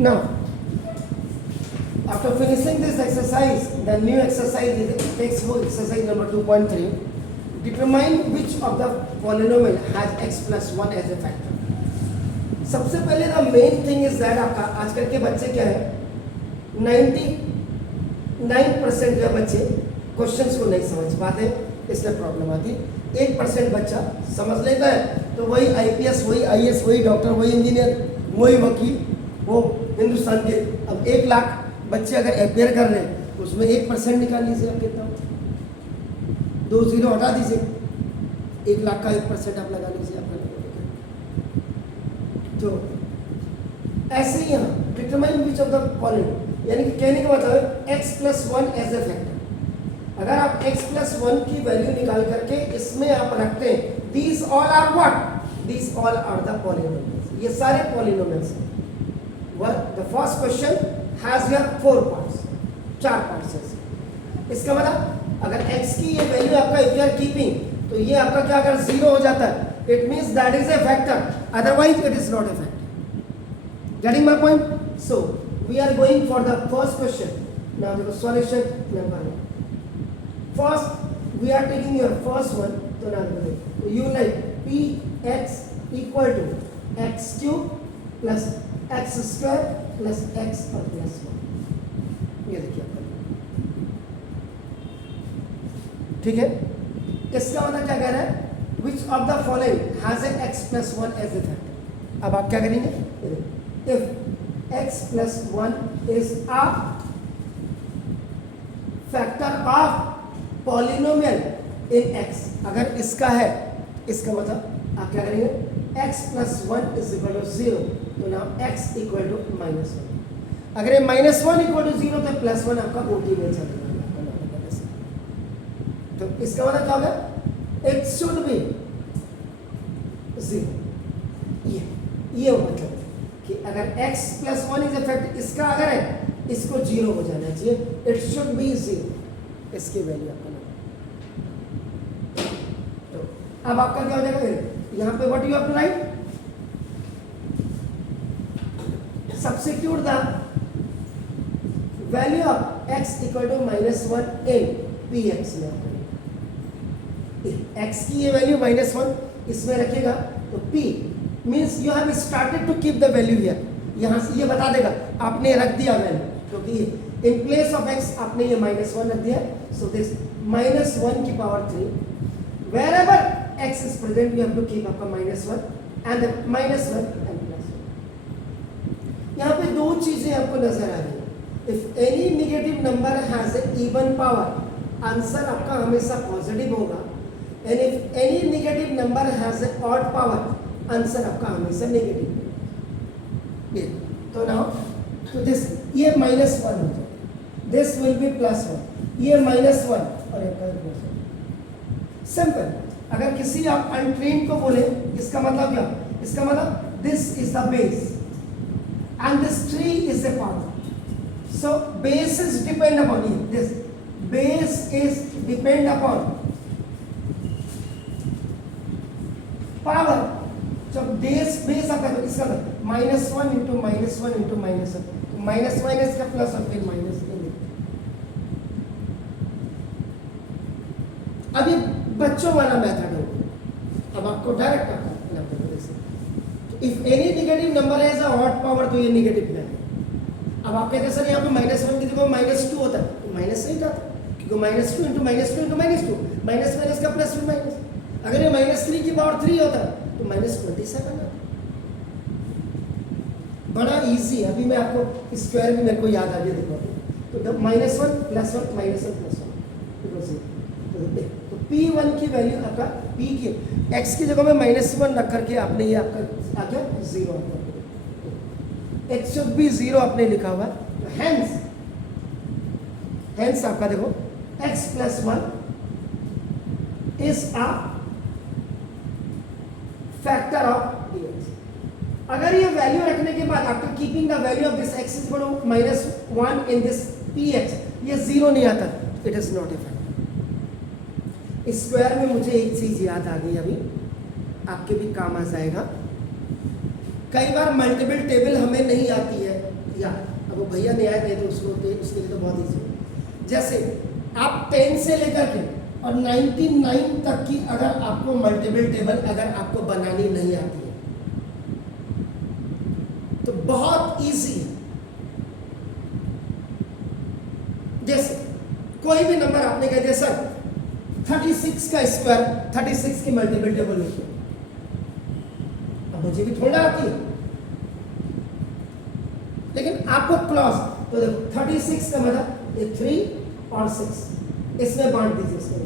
Now, after finishing this exercise, the new exercise is textbook exercise number 2.3. Determine which of the polynomial has x plus 1 as a factor. सबसे पहले the main thing is that आपका आजकल के बच्चे क्या है, 99% जो बच्चे क्वेश्चंस को नहीं समझ पाते, इसलिए प्रॉब्लम आती है। 1% बच्चा समझ लेता है तो वही आईपीएस, वही आईएएस, वही डॉक्टर, वही इंजीनियर, वही वकील, वो हिंदुस्तान के। अब 1 लाख बच्चे अगर अपेयर कर रहे हैं उसमें 1% निकाल लीजिए, आप कितना 2 जीरो हटा दीजिए, 1 लाख का 1% आप लगा लीजिए, आप तो ऐसे ही यहाँ determine which of the following, यानी कि कहने का मतलब है x plus 1 as a factor. अगर आप x प्लस 1 की वैल्यू निकाल करके इसमें आप रखते हैं, these all are what, these all are the polynomials, ये सारे पॉलिनोमियल्स हैं। The first question has here 4 parts, 4 parts है। इसका मतलब अगर x की ये वैल्यू आपका इफ यू आर कीपिंग, तो ये आपका क्या अगर 0 हो जाता है, it means that is a factor, otherwise it is not a factor. Getting my point? So we are going for the first question. Now the solution number 1. First we are taking your first one. So now you like px equal to x cube plus x square plus x और plus 1. ये देखिए आपका, ठीक है। इसका मतलब क्या कह रहा है, which of the following has a x plus 1 as a factor। अब आप क्या करेंगे, if x plus 1 is a factor of polynomial in x, अगर इसका है, इसका मतलब आप क्या करेंगे, x plus 1 is equal to 0, तो now x equal to minus 1। अगर ये minus 1 equal to 0 तो plus 1 आपका OT में चल रहा है। तो इसका मतलब क्या होगा, it should be 0। ये मतलब कि अगर x plus 1 इज इफेक्ट, इसका अगर है, इसको 0 हो जाना चाहिए, इट शुड बी 0, इसकी वैल्यू आपका। तो अब आपका क्या हो जाएगा, यहाँ पे what you have to write, substitute the value of x equal to -1 in px में। x की ये वैल्यू -1 इसमें रखेगा, तो p means you have started to keep the value here, यहाँ से ये बता देगा आपने रख दिया वैल्यू, क्योंकि इन प्लेस ऑफ x आपने ये -1 रख दिया। सो दिस -1 की power 3, wherever x is present you have to keep आपका -1 एंड -1 एंड +1। यहाँ पे 2 चीजें आपको नजर आ रही है, if any negative number has a even power, answer आपका हमेशा पॉजिटिव होगा, and if any negative number has a odd power, answer आपका हमेशा नेगेटिव। ये तो नाउ तो दिस ये -1 हो जाए, दिस विल बी +1, ये -1 और ये +1। सिंपल। अगर किसी आप अनट्रेन्ड को बोले, इसका मतलब क्या, इसका मतलब this is the base and this tree is the power. So base is depend upon ये, this base is depend upon power. जब बेस आपका, तो इसका -1 इंटू -1 इंटू -1, माइनस माइनस का प्लस और फिर माइनस। अब ये बच्चों वाला मेथड है, अब आपको डायरेक्ट करना है। इफ एनी नेगेटिव नंबर है एज अ ऑड पावर, तो ये नेगेटिव है। अब आप कहते हैं सर यहाँ पे -1 की जगह -2 होता है, तो माइनस नहीं जाता, क्योंकि -2 इंटू -2 इंटू -2, माइनस माइनस का प्लस फिर माइनस। अगर ये -3 की पावर 3 होता है तो -27 आता। बड़ा इजी है। अभी मैं आपको स्क्वायर भी मेरे को याद आ गया, देखो तो -1 +1 -1 +1 तो P1 की वैल्यू आपका P की x की जगह में -1 रख करके आपने ये आपका आ गया 0, x शुड बी 0 आपने लिखा हुआ, हेंस आपका देखो x + 1 is a factor of dx। अगर ये वैल्यू रखने के बाद after keeping the value of this x is equal to -1 in this px, ये 0 नहीं आता, it is not a factor. Square में मुझे एक चीज याद आ गई, अभी आपके भी काम आ जाएगा। कई बार मल्टीपल टेबल हमें नहीं आती है, अब वो भैया नहीं आए थे तो उसके लिए तो बहुत ईजी है। जैसे आप 10 से लेकर के और 99 तक की अगर आपको मल्टीपल टेबल अगर आपको बनानी नहीं आती है तो बहुत इजी है। जैसे कोई भी नंबर आपने कह दिया सर 36 का स्क्वायर 36 की मल्टीपल टेबल लिखिए, अब मुझे भी थोड़ा आती है लेकिन आपको क्लॉज तो देखो 36 का मतलब ये 3 और 6 इसमें बांट दीजिए इसमें।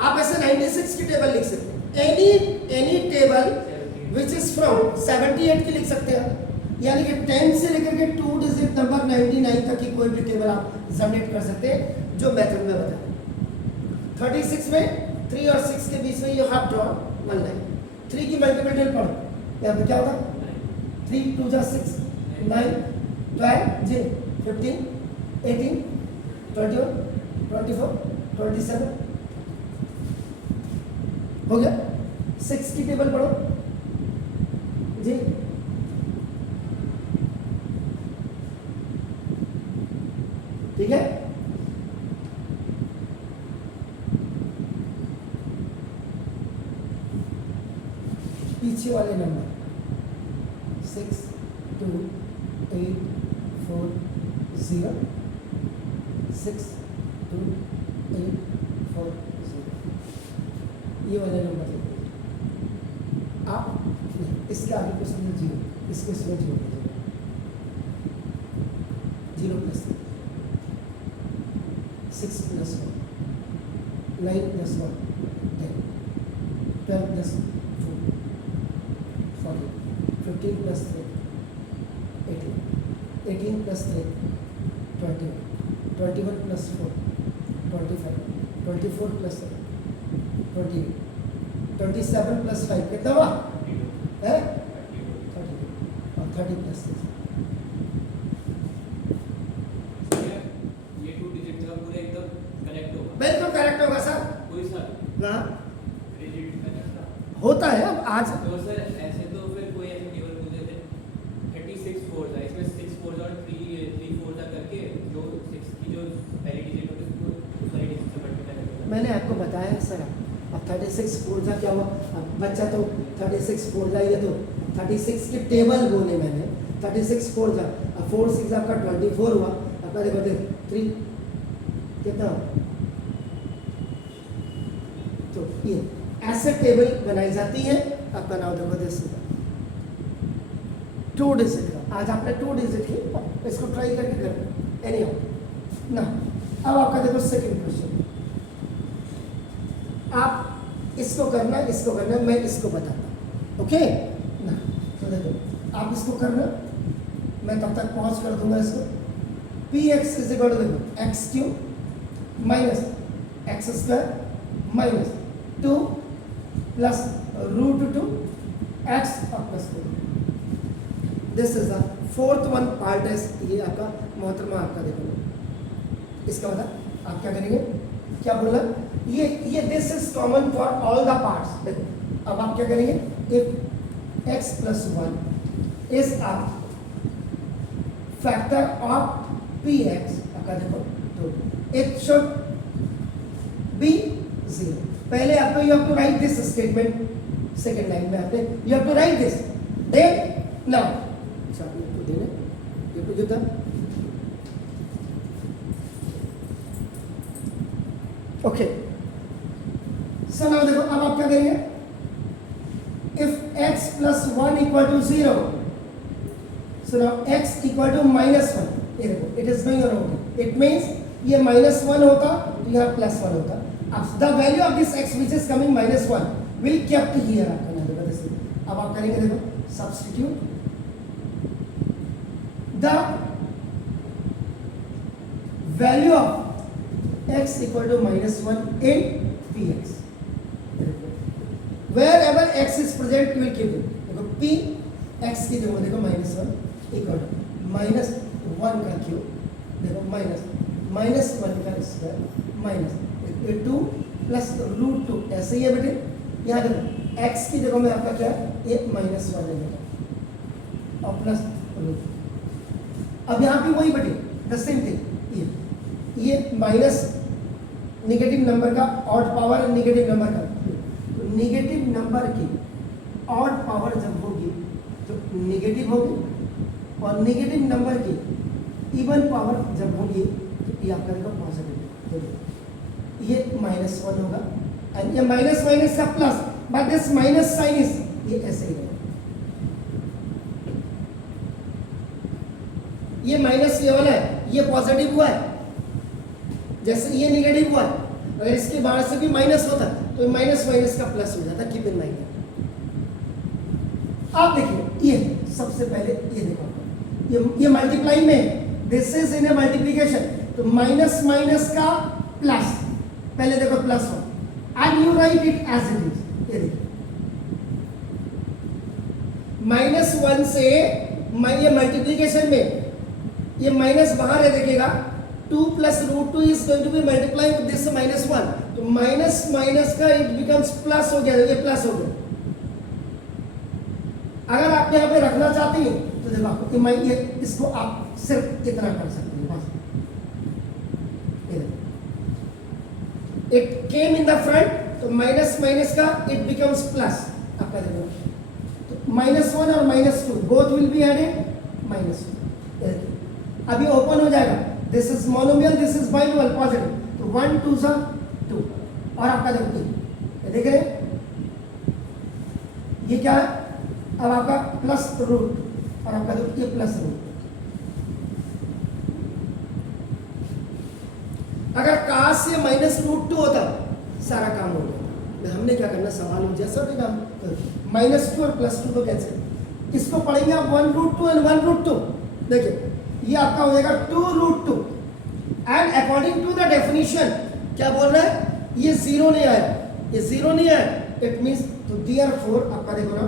आप ऐसे 96 की टेबल लिख सकते हैं, any table which is from 78 की लिख सकते हैं, यानी कि 10 से लेकर के 2 डिजिट नंबर 99 तक की कोई भी टेबल आप जनरेट कर सकते हैं जो मेथड में बताया। 36 में 3 और 6 के बीच में you have draw one line. 3 की मल्टीपल टेबल पढ़ो, यहाँ पे क्या होता है 3 2 जा 6 9 12 जी 15 18 21 24 27 हो गया। 6 की टेबल पढ़ो जी, ठीक है। पीछे वाले नंबर 6 2 8 4 0 6 2 8 4 0 ये वाले नंबर आप इसके आगे कुछ नहीं, जीरो इसके इसमें zero zero plus 6 plus 1 9 plus 1 10 12 plus 2 40 15 plus 3 18 18 plus 3 21 21 plus 4 25 24 plus 28 27 plus 5 कितना हुआ है 30 और 30 प्लस 6 ये 2 डिजिट का पूरा एकदम कनेक्ट होगा, बिल्कुल करेक्ट होगा सर। कोई सा ना डिजिट कनेक्ट होता है अब आज तो सर ऐसे तो फिर कोई ऐसे टेबल पूछे थे 36 फोर्स है, इसमें 6 फोर्स और 3 फोर्स करके जो 6 की जो पहली डिजिट होती है उसको दूसरी डिजिट से मल्टीप्लाई करके मैंने आपको बताया है सर। अब 36 फोर्जा क्या हुआ, अब बच्चा तो 36 फोर्जा ये तो 36 की टेबल बोले मैंने 36 फोर्जा, अब 4 6 आपका 24 हुआ। आपका देखो 3 कितना, तो ये ऐसे टेबल बनाई जाती है। आपका नाम देखो दिस 2 डिजिट का, आज आपने 2 डिजिट की, इसको ट्राई करके कर एनी हाउ ना। अब आपका देखो सेकंड क्वेश्चन, आप इसको करना मैं इसको बताता हूं, ओके ना। तो देखो आप इसको करना, मैं तब तक पॉज कर दूंगा इसको। P X is equal to देखो X cube minus X square minus 2 plus root 2 X और plus 2। This is the fourth one part है ये आपका मोहतरमा। आपका देखो इसका मतलब आप क्या करेंगे, क्या बोला ये this is common for all the parts. देखो अब आप क्या करेंगे, if x plus 1 is a factor of px, आपका देखो तो इट शुड बी 0। पहले आपको you have to write this statement, second line में आपने you have to write this then now आपको देना ये कुछ होता ओके। सो नाउ देखो अब आप क्या करेंगे, if x plus 1 equal to 0, so now x equal to minus 1, ये देखो it is going around, it means ये माइनस 1 होता तो यहाँ प्लस 1 होता। अब the value of this x which is coming minus 1 will kept here. आपका नाम देखो दिस, अब आप करेंगे देखो substitute the value of x equal to minus 1 in px. Wherever x is present, you will keep it. देखो p x की जगह देखो माइनस 1 इक्वल टू माइनस 1 का क्यूब, देखो माइनस 1 का स्क्वायर माइनस 2 प्लस रूट 2 ऐसे ही है बेटे। यहाँ देखो x की जगह में आपका क्या है, ये माइनस 1 है बेटा। और प्लस रूट। अब यहाँ पे वही बटे द सेम थिंग, ये माइनस नेगेटिव नंबर का ऑड पावर नेगेटिव नंबर का, तो नेगेटिव नंबर की ऑड पावर जब होगी तो नेगेटिव होगी, और नेगेटिव नंबर की इवन पावर जब होगी तो ये आपका देखो पॉजिटिव, ये -1 होगा, एंड ये माइनस माइनस का plus, but this minus sign is ये ऐसे ही रहेगा, ये माइनस ये वाला है, ये पॉजिटिव हुआ है, जैसे ये नेगेटिव हुआ है, अगर इसके बाहर से भी माइनस होता तो माइनस माइनस का प्लस हो जाता, कीप इन माइंड। आप देखिए ये सबसे पहले ये देखो, ये मल्टीप्लाई में, this is in a multiplication, तो माइनस माइनस का प्लस, पहले देखो प्लस हो and you write it as it is, ये देखिए -1 से ये मल्टीप्लिकेशन में ये माइनस बाहर है, देखिएगा 2 + √2 is going to be multiply with this -1, तो माइनस माइनस का इट बिकम्स प्लस हो गया, ये प्लस हो गया। अगर आप यहाँ पे रखना चाहते हैं तो देखो आपको ये इसको आप सिर्फ इतना कर सकते हैं बस, it came in the front, तो माइनस माइनस का इट बिकम्स प्लस, आपका देखो तो -1 और -2 बोथ विल बी एडेड -2, अभी ओपन हो जाएगा, this is monomial, this is binomial positive, तो 1 2 सा 2, और आपका देखो ये देख रहे हैं ये क्या है, अब आपका प्लस रूट और आपका देखो ये प्लस रूट। अगर कहा से -√2 होता सारा काम हो गया, हमने क्या करना, सवाल हो जैसा भी काम, -2 और +2 को कैंसिल, इसको पढ़ेंगे आप 1√2 एंड 1√2, देखिए ये आपका हो जाएगा 2√2, and according to the definition क्या बोल रहा है, ये 0 नहीं आया, ये 0 नहीं आया, इट मींस तो देयरफॉर आपका देखो ना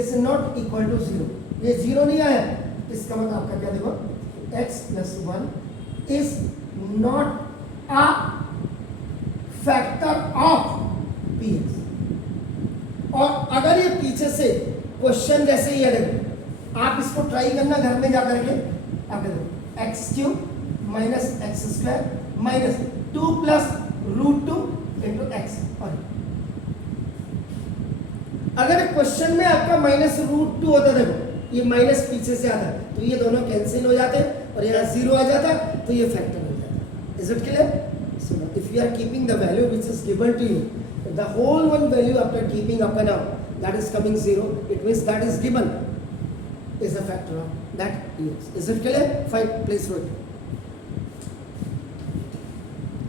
इज नॉट इक्वल टू 0, ये 0 नहीं आया, इसका मतलब आपका क्या देखो x + 1 is not a factor of px, और अगर ये पीछे से क्वेश्चन जैसे ही है, देखो आप इसको ट्राई करना घर में जाकर के, आप देखो x³ - x² - 2 + √2 × x, और अगर क्वेश्चन में आपका -√2 होता, देखो ये माइनस पीछे से आता तो ये दोनों कैंसिल हो जाते और यहाँ 0 आ जाता तो ये फैक्टर हो जाता। Is it clear? So if you are keeping the value which is given to you, the whole one value after keeping up and down, that is coming 0, it means that is given is a factor of that px. Is it clear? Fine, please write.